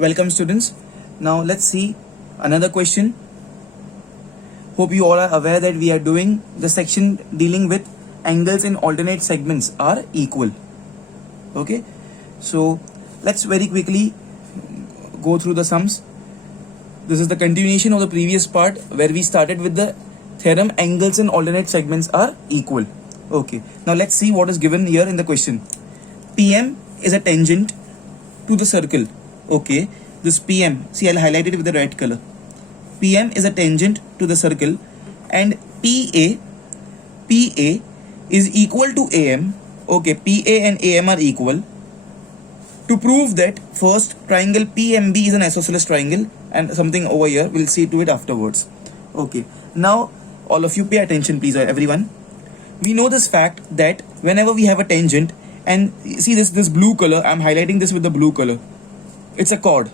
Welcome students. Now let's see another question. Hope you all are aware that we are doing the section dealing with angles in alternate segments are equal. Okay, so let's very quickly go through the sums. This is the continuation of the previous part where we started with the theorem angles in alternate segments are equal. Okay, now let's see what is given here in the question. PM is a tangent to the circle. Okay, this PM, see, I'll highlight it with the red color. PM is a tangent to the circle and PA is equal to AM. Okay, PA and AM are equal. To prove that, first triangle PMB is an isosceles triangle and something over here, we'll see to it afterwards. Okay, now all of you pay attention please, everyone. We know this fact that whenever we have a tangent, and see this blue color, I'm highlighting this with the blue color, it's a chord.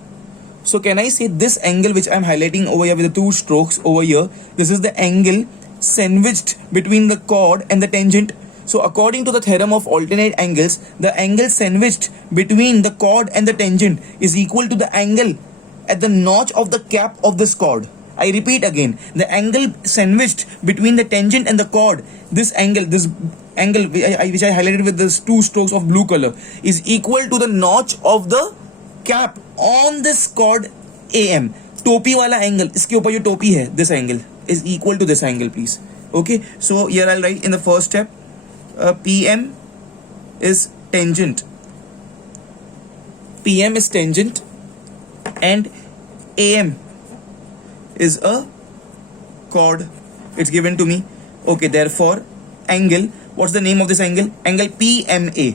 So can I say this angle which I'm highlighting over here with the two strokes over here, this is the angle sandwiched between the chord and the tangent. So according to the theorem of alternate angles, the angle sandwiched between the chord and the tangent is equal to the angle at the notch of the cap of this chord. I repeat again, the angle sandwiched between the tangent and the chord, this angle which I highlighted with these two strokes of blue color, is equal to the notch of the cap on this chord AM. टोपी वाला angle, इसके ऊपर जो टोपी है, this angle is equal to this angle please. Okay, so here I'll write in the first step, PM is tangent. PM is tangent and AM is a chord. It's given to me. Okay, therefore angle, what's the name of this angle? Angle PMA.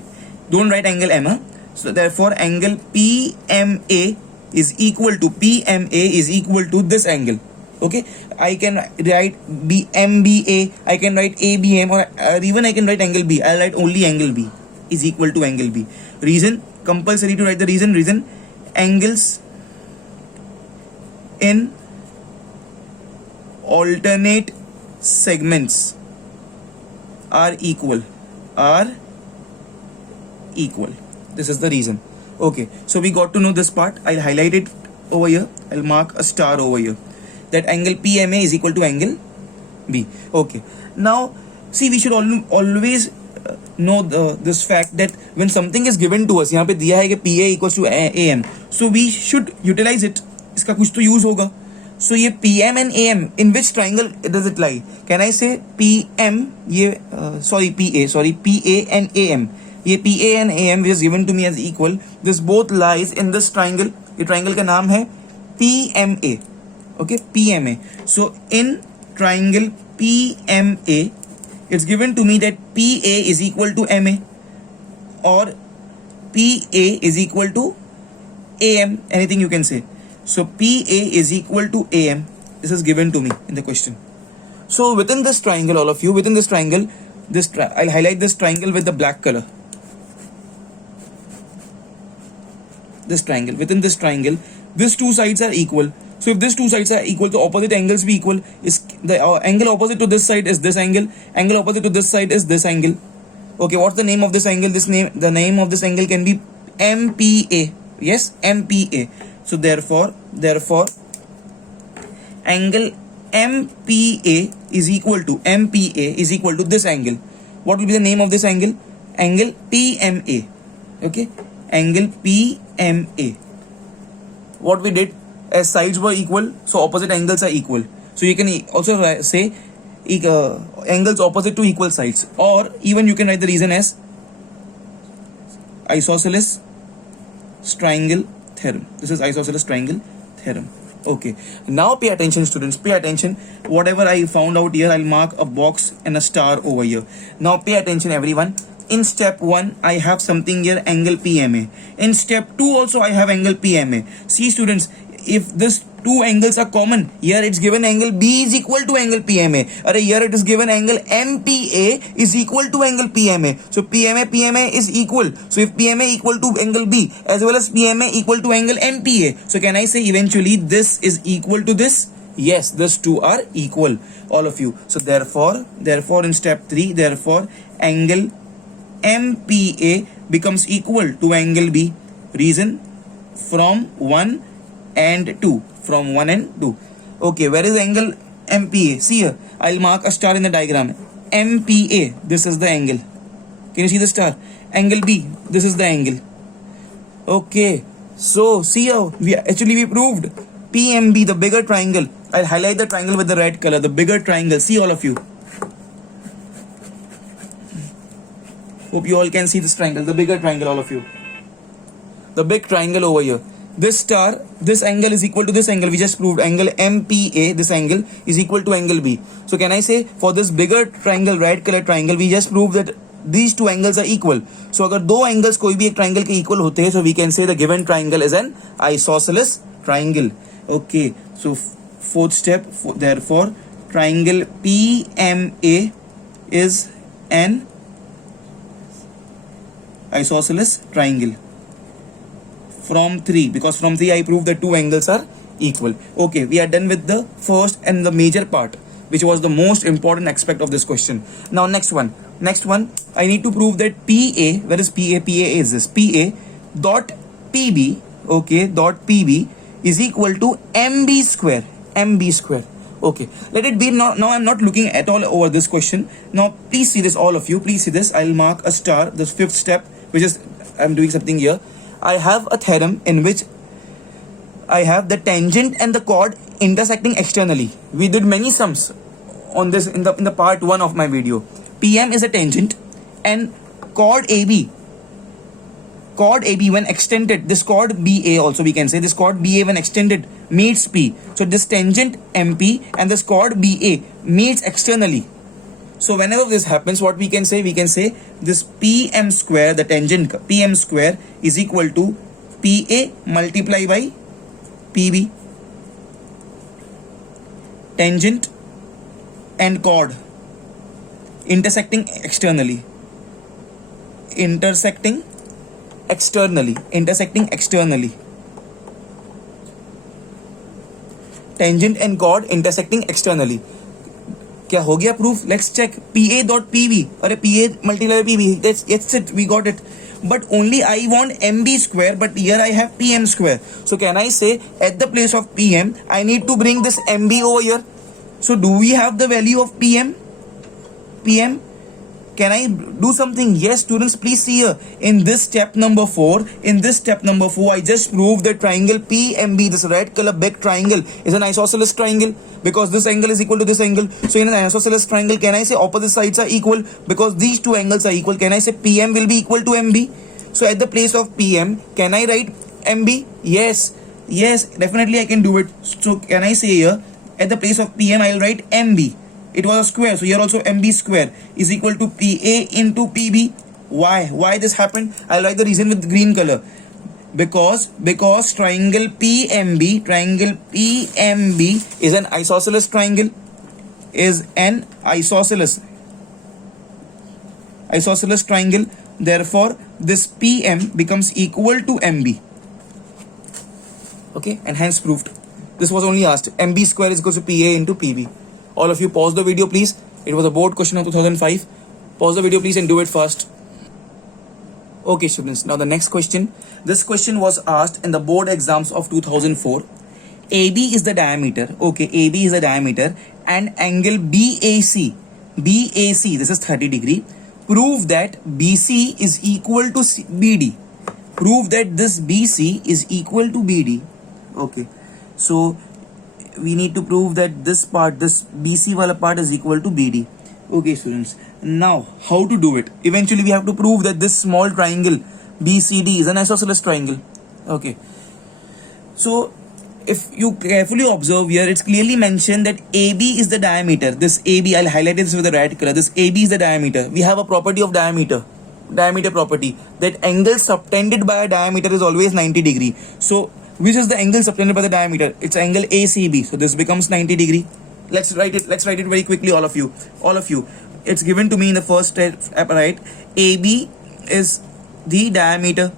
Don't write angle M. So therefore angle PMA is equal to this angle. Okay, I can write BMBA, I can write ABM, or even I can write angle B. I'll write only angle B is equal to angle B. Reason, compulsory to write the reason, angles in alternate segments are equal. This is the reason. Okay, so we got to know this part. I'll highlight it over here. I'll mark a star over here. That angle PMA is equal to angle B. Okay, now see, we should always know this fact that when something is given to us, यहाँ पे दिया है कि PA equals to AM, so we should utilize it. इसका कुछ तो use होगा. So ये PM and AM, in which triangle does it lie? Can I say PM, PA and AM. ये PA and AM which is given to me as equal, this both lies in this triangle. ये triangle का नाम है PMA. Okay, PMA. So in triangle PMA, it's given to me that PA is equal to MA or PA is equal to AM, anything you can say. So PA is equal to AM. This is given to me in the question. So within this triangle, all of you, within this triangle, I'll highlight this triangle with the black color. This triangle, within this triangle, these two sides are equal. So if these two sides are equal, the opposite angles be equal. Is the angle opposite to this side is this angle. Angle opposite to this side is this angle. Okay, what's the name of this angle? The name of this angle can be MPA. Yes, MPA. So therefore angle MPA is equal to this angle. What will be the name of this angle? Angle PMA. Okay, angle PMA. What we did, as sides were equal, so opposite angles are equal. So you can also say angles opposite to equal sides, or even you can write the reason as isosceles triangle theorem. This is isosceles triangle theorem. Okay, now pay attention students, pay attention. Whatever I found out here, I'll mark a box and a star over here. Now pay attention everyone. In step 1, I have something here, angle PMA. In step 2 also I have angle PMA. See students, if this two angles are common, here it's given angle B is equal to angle PMA. Or here it is given angle MPA is equal to angle PMA. So PMA is equal. So if PMA equal to angle B as well as PMA equal to angle MPA, so can I say eventually this is equal to this? Yes, these two are equal, all of you. So therefore in step 3, therefore angle MPA becomes equal to angle B. Reason, from 1 and 2. From 1 and 2. Okay, where is angle MPA? See here, I'll mark a star in the diagram. MPA, this is the angle. Can you see the star? Angle B, this is the angle. Okay, so see here, we proved PMB, the bigger triangle. I'll highlight the triangle with the red color, the bigger triangle. See all of you. Hope you all can see this triangle, the bigger triangle, all of you. The big triangle over here. This star, this angle is equal to this angle. We just proved angle MPA, this angle is equal to angle B. So can I say for this bigger triangle, red color triangle, we just proved that these two angles are equal. So अगर दो angles कोई भी एक triangle के equal होते हैं, so we can say the given triangle is an isosceles triangle. Okay, so fourth step, therefore triangle PMA is an isosceles triangle. From 3, because from 3 I proved that two angles are equal. Okay, we are done with the first and the major part, which was the most important aspect of this question. Now next one, I need to prove that PA, where is PA? PA is this, PA dot PB, okay, dot PB is equal to MB square, MB square. Okay, let it be. Now I'm not looking at all over this question. Now please see this, all of you, please see this. I'll mark a star, this fifth step, which is, I'm doing something here. I have a theorem in which I have the tangent and the chord intersecting externally. We did many sums on this in the part 1 of my video. PM is a tangent and chord AB when extended, this chord BA also we can say, this chord BA when extended meets P. So this tangent MP and this chord BA meets externally. So whenever this happens, what we can say? We can say this PM square, the tangent PM square is equal to PA multiplied by PB. Tangent and chord intersecting externally. Intersecting externally. Tangent and chord intersecting externally. क्या हो गया proof? Let's check. PA dot PB. अरे PA multiplied by PB. That's it. We got it. But only I want MB square. But here I have PM square. So can I say at the place of PM, I need to bring this MB over here. So do we have the value of PM? Can I do something? Yes, students, please see here. In this step number 4, I just proved that triangle PMB, this red color big triangle, is an isosceles triangle because this angle is equal to this angle. So in an isosceles triangle, can I say opposite sides are equal? Because these two angles are equal. Can I say PM will be equal to MB? So at the place of PM, can I write MB? Yes, definitely I can do it. So can I say here, at the place of PM, I will write MB. It was a square, so here also MB square is equal to PA into PB. Why this happened? I'll write the reason with green color. Because triangle PMB is an isosceles triangle. Isosceles triangle. Therefore, this PM becomes equal to MB. Okay, and hence proved. This was only asked. MB square is equal to PA into PB. All of you pause the video please. It was a board question of 2005. Pause the video please and do it fast. Okay students, now the next question. This question was asked in the board exams of 2004. AB is the diameter. Okay, AB is the diameter and angle BAC, this is 30 degree. Prove that BC is equal to BD. Prove that this BC is equal to BD. Okay, so we need to prove that this BC wala part is equal to BD. Okay students, now how to do it? Eventually we have to prove that this small triangle BCD is an isosceles triangle. Okay, so if you carefully observe here, it's clearly mentioned that AB is the diameter. This AB, I'll highlight this with the red color. This AB is the diameter. We have a property of diameter property, that angle subtended by a diameter is always 90 degree. So which is the angle subtended by the diameter? It's angle ACB. So this becomes 90 degree. Let's write it very quickly, all of you. It's given to me in the first step, right? AB is the diameter.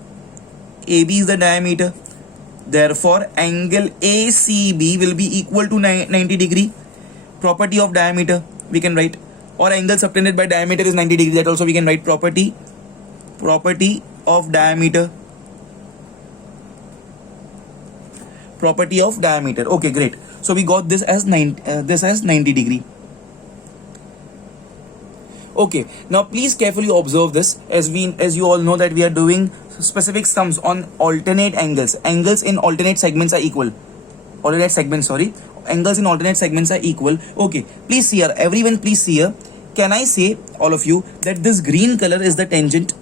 Therefore, angle ACB will be equal to 90 degree. Property of diameter we can write, or angle subtended by diameter is 90 degree. That also we can write property of diameter. property of diameter. Okay, great. So we got this as 90 degree. Okay, now please carefully observe this, as you all know that we are doing specific sums on alternate angles. Angles in alternate segments are equal. Angles in alternate segments are equal. Okay, please see here. Everyone, please see here. Can I say, all of you, that this green color is the tangent?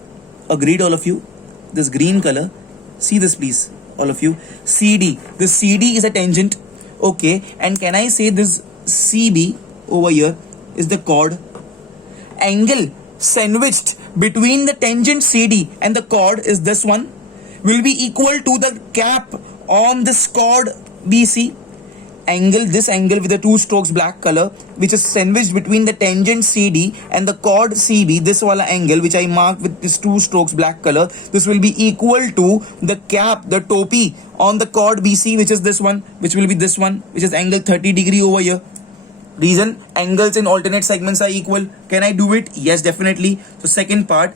Agreed, all of you? This green color. See this, please, all of you. CD. This CD is a tangent. Okay, and can I say this CB over here is the chord? Angle sandwiched between the tangent CD and the chord is this one, will be equal to the cap on this chord BC. This angle with the two strokes black color, which is sandwiched between the tangent CD and the chord CB, this wala angle which I marked with this two strokes black color, this will be equal to the cap, the topi on the chord BC, which is this one, which will be this one, which is angle 30 degree over here. Reason, angles in alternate segments are equal. Can I do it? Yes, definitely. So second part,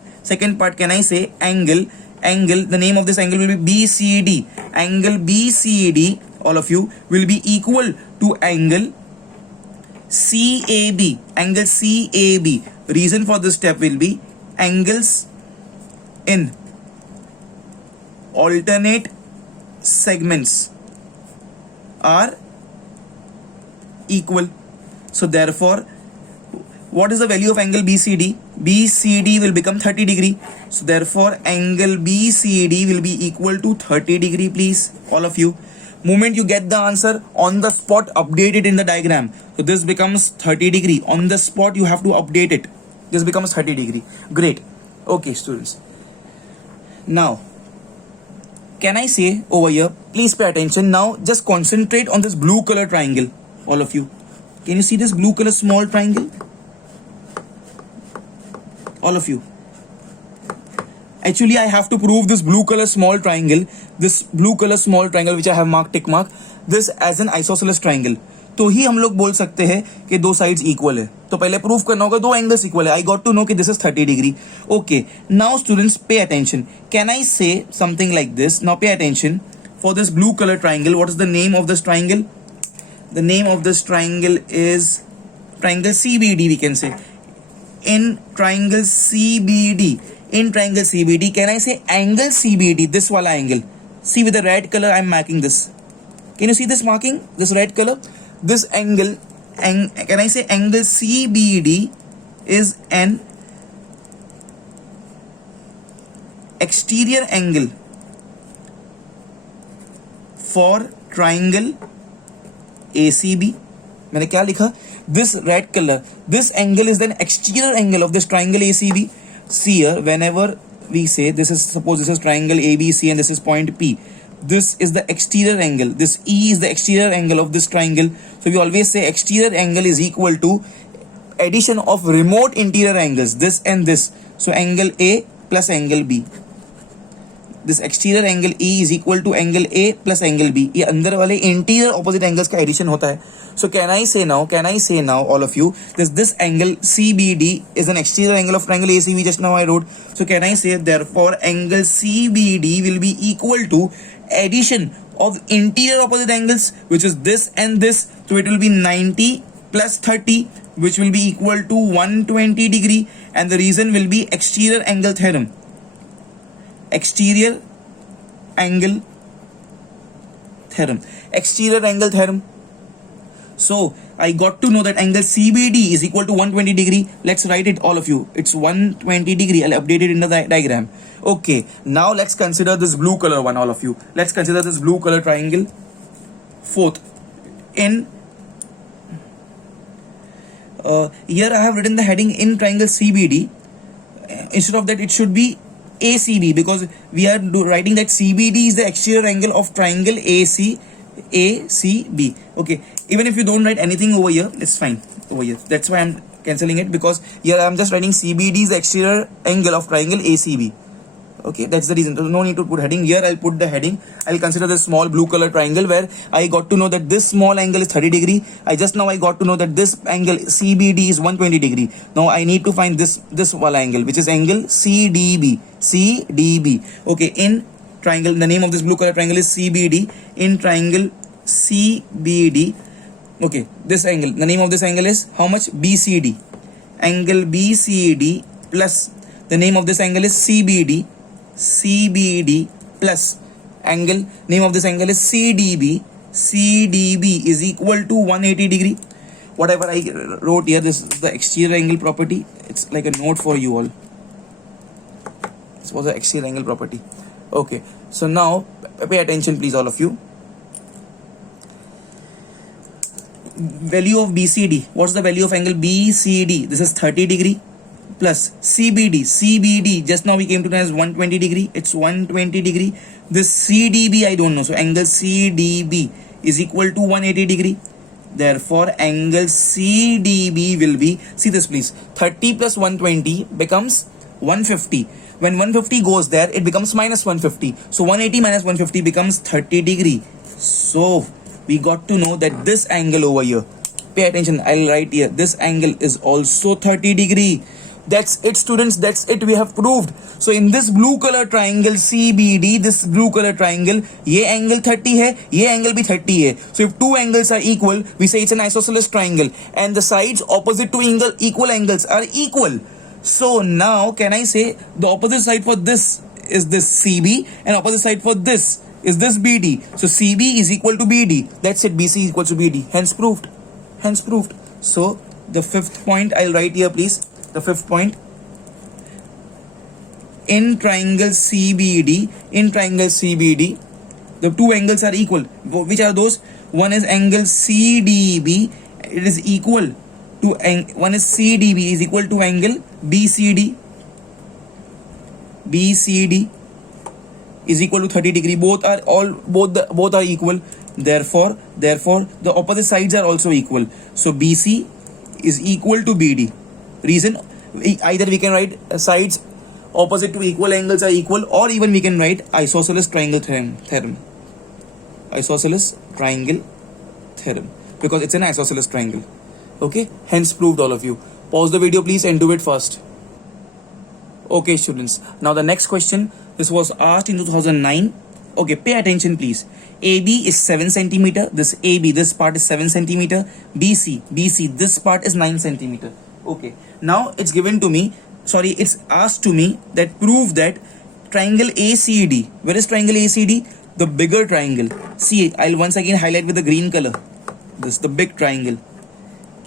can I say angle, the name of this angle will be BCD. Angle BCD, all of you, will be equal to angle CAB. Angle CAB. Reason for this step will be angles in alternate segments are equal. So therefore, what is the value of angle BCD? BCD will become 30 degree. So therefore, angle BCD will be equal to 30 degree, please, all of you. Moment you get the answer, on the spot, update it in the diagram. So this becomes 30 degree. On the spot, you have to update it. This becomes 30 degree. Great. Okay, students. Now, can I say over here, please pay attention. Now, just concentrate on this blue color triangle, all of you. Can you see this blue color small triangle? All of you. Actually, I have to prove this blue color small triangle, which I have marked tick mark, this as an isosceles triangle. तो ही हम लोग बोल सकते हैं कि दो sides equal है. तो पहले प्रूफ करना होगा दो एंगल्स इक्वल है. आई गॉट टू नो कि this is 30 degree. Okay, now students pay attention. Can I से something like this? Now pay attention. For this blue colour triangle, what is the name of this triangle? The name of this triangle is triangle CBD, we can say. In triangle CBD, can I say angle CBD, this wala angle? See, with the red color I'm marking this. Can you see this marking, this red color? This angle, can I say angle CBD is an exterior angle for triangle ACB. मैंने क्या लिखा? This red color, this angle is the exterior angle of this triangle ACB. See here, whenever we say this is, suppose this is triangle ABC and this is point P. This is the exterior angle. This E is the exterior angle of this triangle. So we always say exterior angle is equal to addition of remote interior angles, this and this. So angle A plus angle B. This exterior angle E is equal to angle A plus angle B. ये अंदर वाले interior opposite angles का addition होता है. So can I say now, all of you, this angle CBD is an exterior angle of triangle ACB. Just now I wrote. So can I say therefore angle CBD will be equal to addition of interior opposite angles, which is this and this. So it will be 90 plus 30, which will be equal to 120 degree, and the reason will be exterior angle theorem. Exterior angle theorem. So I got to know that angle CBD is equal to 120 degree. Let's write it, all of you. It's 120 degree. I'll update it in the diagram. Okay, now let's consider this blue color one, all of you. Let's consider this blue color triangle. Fourth, in here I have written the heading in triangle CBD. Instead of that, it should be ACB, because we are writing that CBD is the exterior angle of triangle ACB. Okay, even if you don't write anything over here, it's fine over here. That's why I'm cancelling it, because here I'm just writing CBD is the exterior angle of triangle ACB. Okay, that's the reason. No need to put heading. Here I'll put the heading. I'll consider this small blue color triangle where I got to know that this small angle is 30 degree. I got to know that this angle CBD is 120 degree. Now I need to find this wall angle, which is angle CDB. Okay, in triangle, the name of this blue color triangle is CBD. In triangle CBD, okay, this angle, the name of this angle is how much? BCD. Angle BCD plus the name of this angle is CBD. CBD plus angle, name of this angle is CDB. CDB is equal to 180 degree. Whatever I wrote here, this is the exterior angle property. It's like a note for you all. This was the exterior angle property. Okay, so now pay attention please, all of you. Value of BCD. What's the value of angle BCD? This is 30 degree plus CBD. CBD just now we came to know as 120 degree. It's 120 degree. This CDB I don't know. So angle CDB is equal to 180 degree. Therefore angle CDB will be, see this please, 30 plus 120 becomes 150. When 150 goes there, it becomes minus 150. So 180 minus 150 becomes 30 degree. So we got to know that this angle over here, pay attention, I'll write here, this angle is also 30 degree. That's it students, that's it, we have proved. So in this blue color triangle CBD, this blue color triangle, ye angle 30 hai, ye angle bhi 30 hai. So if two angles are equal, we say it's an isosceles triangle, and the sides opposite to equal angles are equal. So now can I say the opposite side for this is this CB and opposite side for this is this BD. So CB is equal to BD. That's it, BC is equal to BD. Hence proved. Hence proved. So the fifth point I'll write here please. The fifth point, in triangle CBD, the two angles are equal. Which are those? One is angle CDB. It is equal to one is CDB is equal to angle BCD. BCD is equal to 30 degree. Both are equal. Therefore the opposite sides are also equal. So BC is equal to BD. Reason, either we can write sides opposite to equal angles are equal, or even we can write isosceles triangle theorem. Isosceles triangle theorem, because it's an isosceles triangle. Okay, hence proved all of you. Pause the video please and do it fast. Okay students, now the next question, this was asked in 2009. Okay, pay attention please. AB is 7 centimeter. This AB, this part is 7 centimeter. BC, this part is 9 centimeter. Okay, now it's given to me, it's asked to me that prove that triangle ACD, where is triangle ACD? The bigger triangle. See, I'll once again highlight with the green color. This, the big triangle.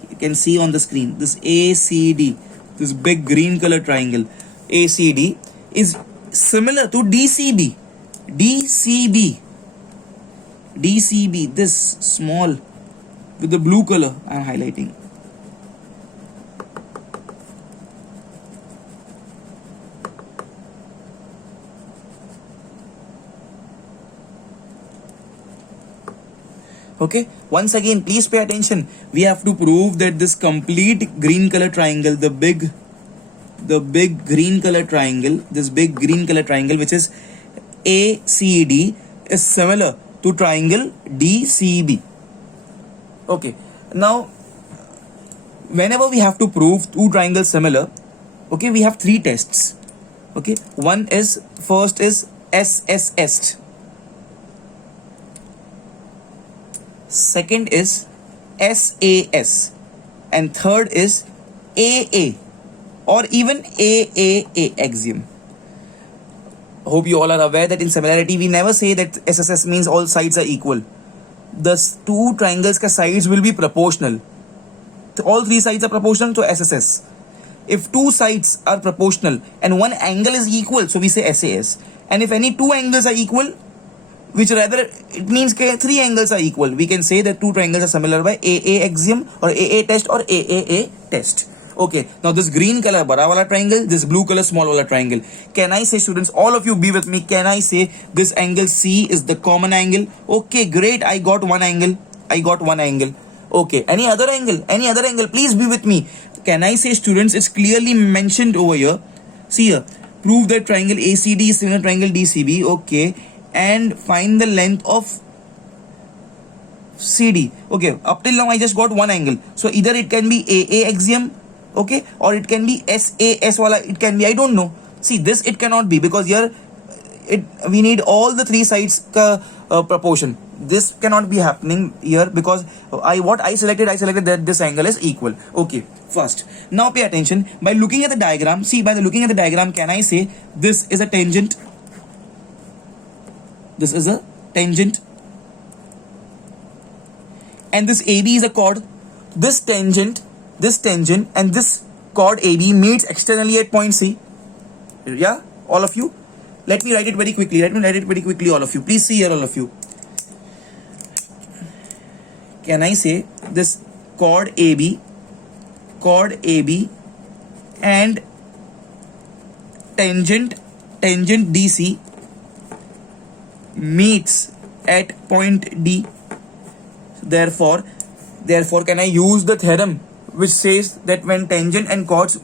You can see on the screen, this ACD, this big green color triangle. ACD is similar to DCB. DCB, this small with the blue color I'm highlighting. Okay, once again please pay attention. We have to prove that this complete green color triangle, the big green color triangle, this big green color triangle which is ACD is similar to triangle DCB. Okay, now whenever we have to prove two triangles similar, okay, we have three tests. Okay, first is SSS. Second is SAS, and third is AA or even AAA axiom. Hope you all are aware that in similarity we never say that SSS means all sides are equal. The two triangles ka sides will be proportional. All three sides are proportional to SSS. If two sides are proportional and one angle is equal, so we say SAS. And if any two angles are equal, which rather it means three angles are equal, we can say that two triangles are similar by AA axiom or AA test or AAA test. Okay, now this green color bada wala triangle, this blue color small wala triangle. Can I say, students, all of you be with me, can I say this angle C is the common angle? Okay, great, I got one angle. Okay, any other angle, please be with me. Can I say, students, it's clearly mentioned over here. See here, prove that triangle ACD is similar to triangle DCB. Okay, and find the length of CD. Okay, up till now I just got one angle, so either it can be AA axiom, okay, or it can be SAS wala, it can be, I don't know. See, this it cannot be, because here we need all the three sides ka proportion. This cannot be happening here because I selected that this angle is equal. Okay, first now pay attention. By looking at the diagram, see, by looking at the diagram, can I say this is a tangent? This is a tangent, and this AB is a chord. This tangent and this chord AB meets externally at point C. Yeah, all of you. Let me write it very quickly. All of you. Please see here, all of you. Can I say this chord AB and tangent DC meets at point D. Therefore, can I use the theorem which says that when tangent and chords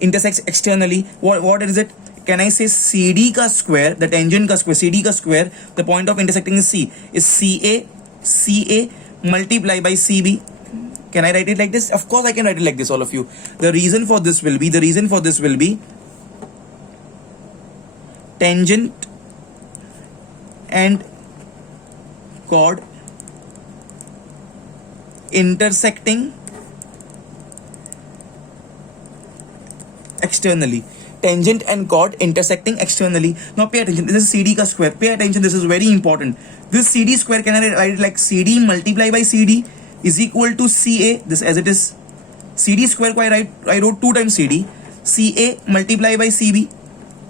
intersects externally, what is it? Can I say CD ka square, the tangent ka square, CD ka square, the point of intersecting is C, is CA multiply by CB. Can I write it like this? Of course I can write it like this, all of you. The reason for this will be tangent and chord intersecting externally. Tangent and chord intersecting externally. Now pay attention. This is CD ka square. Pay attention. This is very important. This CD square, can I write it like CD multiply by CD is equal to CA. This as it is. CD square I wrote 2 times CD. CA multiply by CB.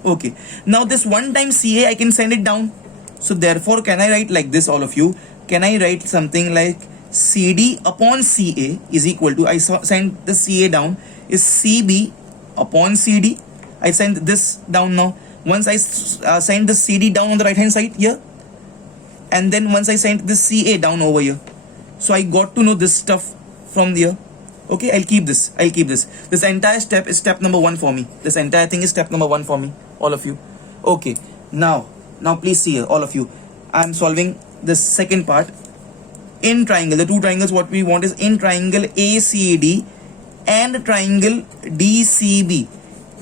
Okay. Now this 1 times CA I can send it down. So therefore, can I write like this, all of you? Can I write something like CD upon CA is equal to, I send the CA down, is CB upon CD. I send this down now. Once I send the CD down on the right hand side here, and then once I send this CA down over here. So I got to know this stuff from here. Okay, I'll keep this. This entire step is step number 1 for me. This entire thing is step number 1 for me, all of you. Okay, now please see here, all of you. I'm solving the second part. In triangle, the two triangles, what we want is in triangle ACD and triangle DCB.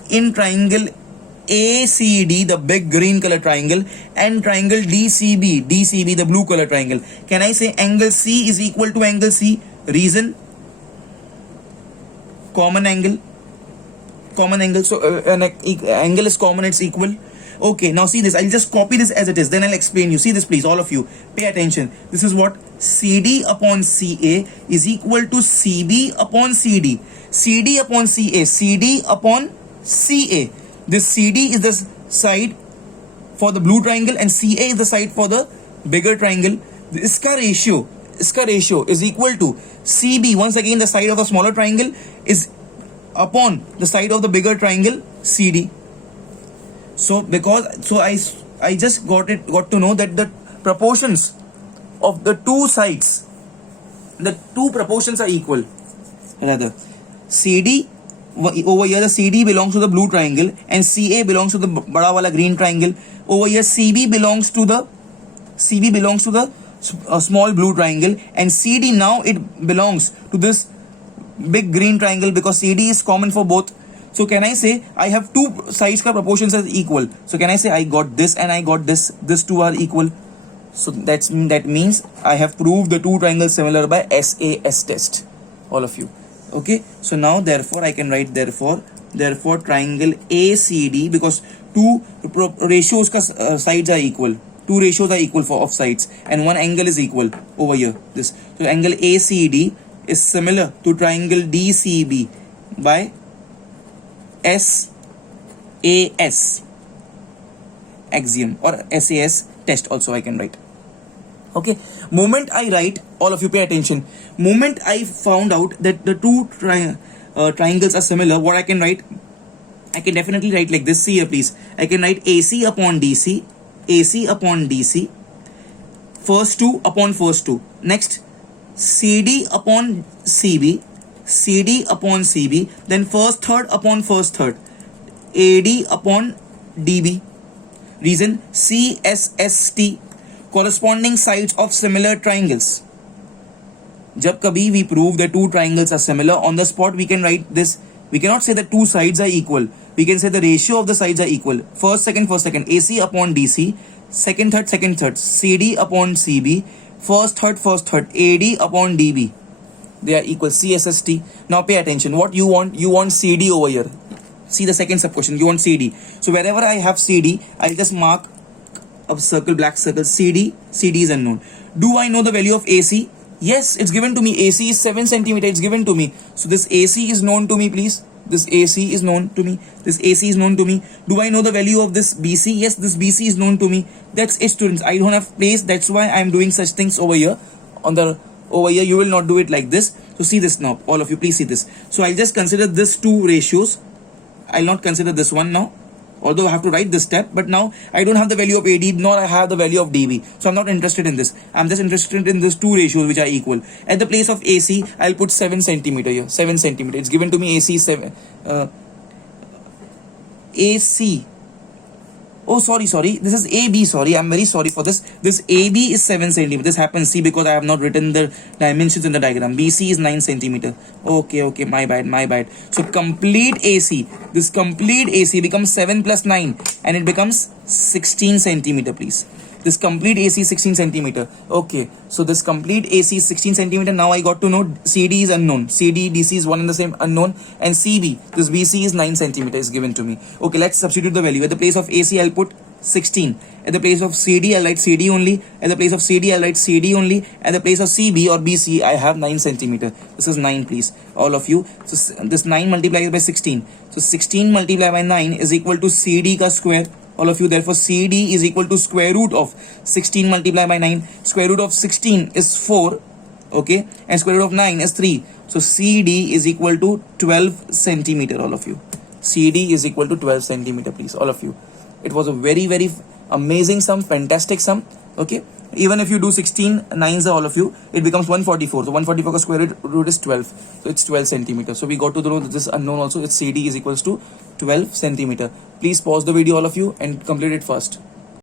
In triangle ACD, the big green color triangle, and triangle DCB, the blue color triangle. Can I say angle C is equal to angle C? Reason? Common angle. So an angle is common, it's equal. Okay, now see this. I'll just copy this as it is. Then I'll explain you. See this, please, all of you. Pay attention. This is what CD upon CA is equal to CB upon CD. CD upon CA. CD upon CA. This CD is the side for the blue triangle and CA is the side for the bigger triangle. Iska ratio is equal to CB. Once again, the side of the smaller triangle is upon the side of the bigger triangle CD. So I just got to know that the proportions of the two sides, the two proportions are equal. Rather, CD over here, the CD belongs to the blue triangle and CA belongs to the bada wala green triangle. Over here, CB belongs to the small blue triangle, and CD now it belongs to this big green triangle because CD is common for both. So can I say I have two sides ka proportions as equal? So can I say I got this and I got this? These two are equal. So that means I have proved the two triangles similar by SAS test. All of you. Okay. So now therefore I can write therefore triangle ACD, because two ratios ka sides are equal. Two ratios are equal of sides and one angle is equal over here. This. So angle ACD is similar to triangle DCB by SAS axiom or SAS test also I can write. Okay, moment I write, all of you pay attention, moment I found out that the two triangles are similar, what I can write, I can definitely write like this. See here please, I can write AC upon DC, first two upon first two. Next, CD upon CB, then first third upon first third, AD upon DB. Reason, CSST, corresponding sides of similar triangles. Jab kabhi we prove that two triangles are similar, on the spot we can write this. We cannot say that two sides are equal. we can say the ratio of the sides are equal. First second, AC upon DC, second third, CD upon CB, first third, AD upon DB. They are equal. CSST. Now pay attention. What you want CD over here. See the second sub question. You want CD. So wherever I have CD, I'll just mark a circle, black circle. CD is unknown. Do I know the value of AC? Yes, it's given to me. AC is 7 centimeter. It's given to me. So this AC is known to me, please. This AC is known to me. This AC is known to me. Do I know the value of this BC? Yes, this BC is known to me. That's it, students. I don't have place. That's why I'm doing such things over here. Over here, you will not do it like this. So see this now. All of you, please see this. So I'll just consider this two ratios. I'll not consider this one now. Although I have to write this step, but now I don't have the value of AD, nor I have the value of DB. So I'm not interested in this. I'm just interested in these two ratios which are equal. At the place of AC, I'll put 7 centimeter here. 7 centimeter. It's given to me AC 7. AC. Oh, sorry. This is AB. Sorry, I'm very sorry for this. This AB is 7 centimeter. This happens, see, because I have not written the dimensions in the diagram. BC is 9 centimeter. Okay, my bad. So complete AC. This complete AC becomes 7 plus 9, and it becomes 16 centimeter, please. This complete AC is 16 centimeter. Okay, so this complete AC is 16 centimeter. Now I got to know CD is unknown. CD, DC is one and the same, unknown. And CB, this BC is 9 centimeter is given to me. Okay, let's substitute the value. At the place of AC, I'll put 16. At the place of CD, I'll write CD only. At the place of CD, I'll write CD only. At the place of CB or BC, I have 9 centimeter. This is 9, please. All of you. So this 9 multiplied by 16. So 16 multiplied by 9 is equal to CD ka square. All of you, therefore CD is equal to square root of 16 multiplied by 9. Square root of 16 is 4. Okay, and square root of 9 is 3. So CD is equal to 12 centimeter. All of you, CD is equal to 12 centimeter, please. All of you, it was a very amazing sum, fantastic sum. Okay, even if you do 16 nines, all of you, it becomes 144. So 144 square root is 12. So it's 12 centimeter. So we got to know that this unknown also. Its CD is equals to 12 centimeter. Please pause the video, all of you, and complete it first.